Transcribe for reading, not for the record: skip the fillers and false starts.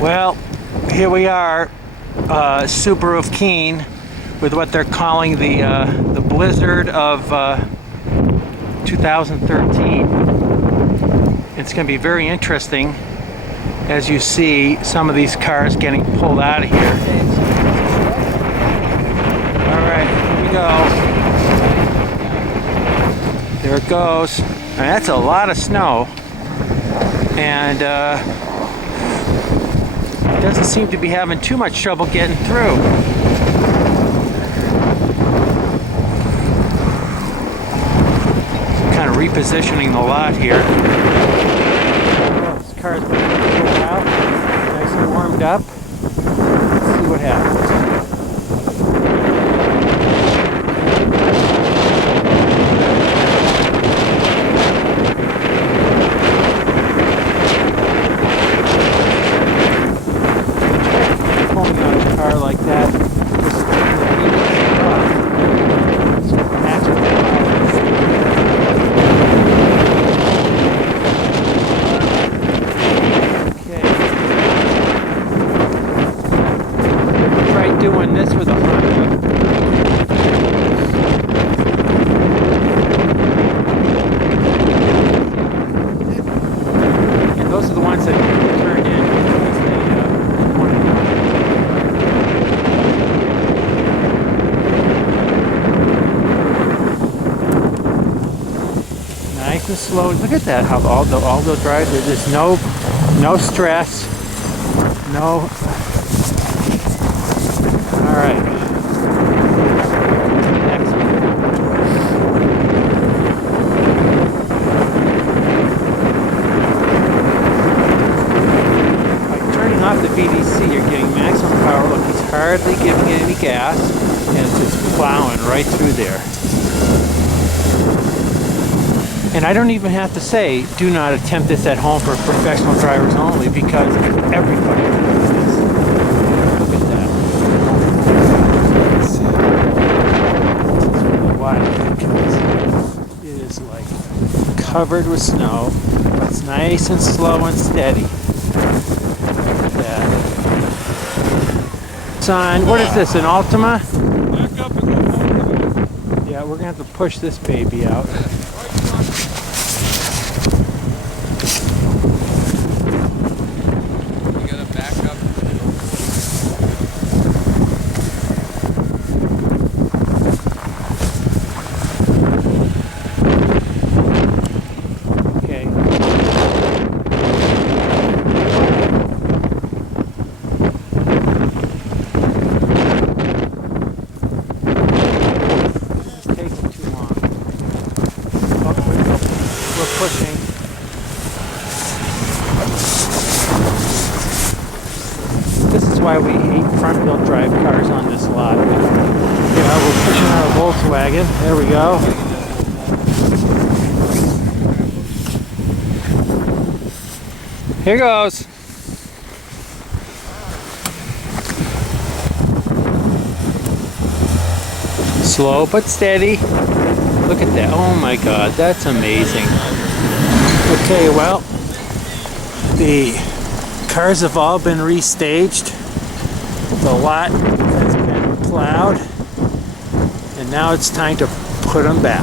Well, here we are, Subaru of Keene, with what they're calling the blizzard of 2013. It's going to be very interesting as you see some of these cars getting pulled out of here. All right, here we go. There it goes. And that's a lot of snow, and doesn't seem to be having too much trouble getting through. Kind of repositioning the lot here. This car's been pulled out, nice and warmed up. Let's see what happens. Like that. Okay. Try doing this with a Honda. And those are the ones that turned in. Nice and slow. Look at that, how all-wheel drive. There's no stress. No. All right. Next one. By turning off the VDC, you're getting maximum power. Look, he's hardly giving it any gas, and it's just plowing right through there. And I don't even have to say, do not attempt this at home for professional drivers only, because everybody can do this. Look at that. This is really wild. It is like covered with snow. It's nice and slow and steady. Look at that. Son, what is this, an Altima? Back up and go forward. Yeah, we're going to have to push this baby out. Pushing. This is why we hate front-wheel drive cars on this lot. Yeah, we're pushing our Volkswagen. There we go. Here goes. Slow but steady. Look at that. Oh my God, that's amazing. Okay, well, the cars have all been restaged. The lot has been plowed, and now it's time to put them back.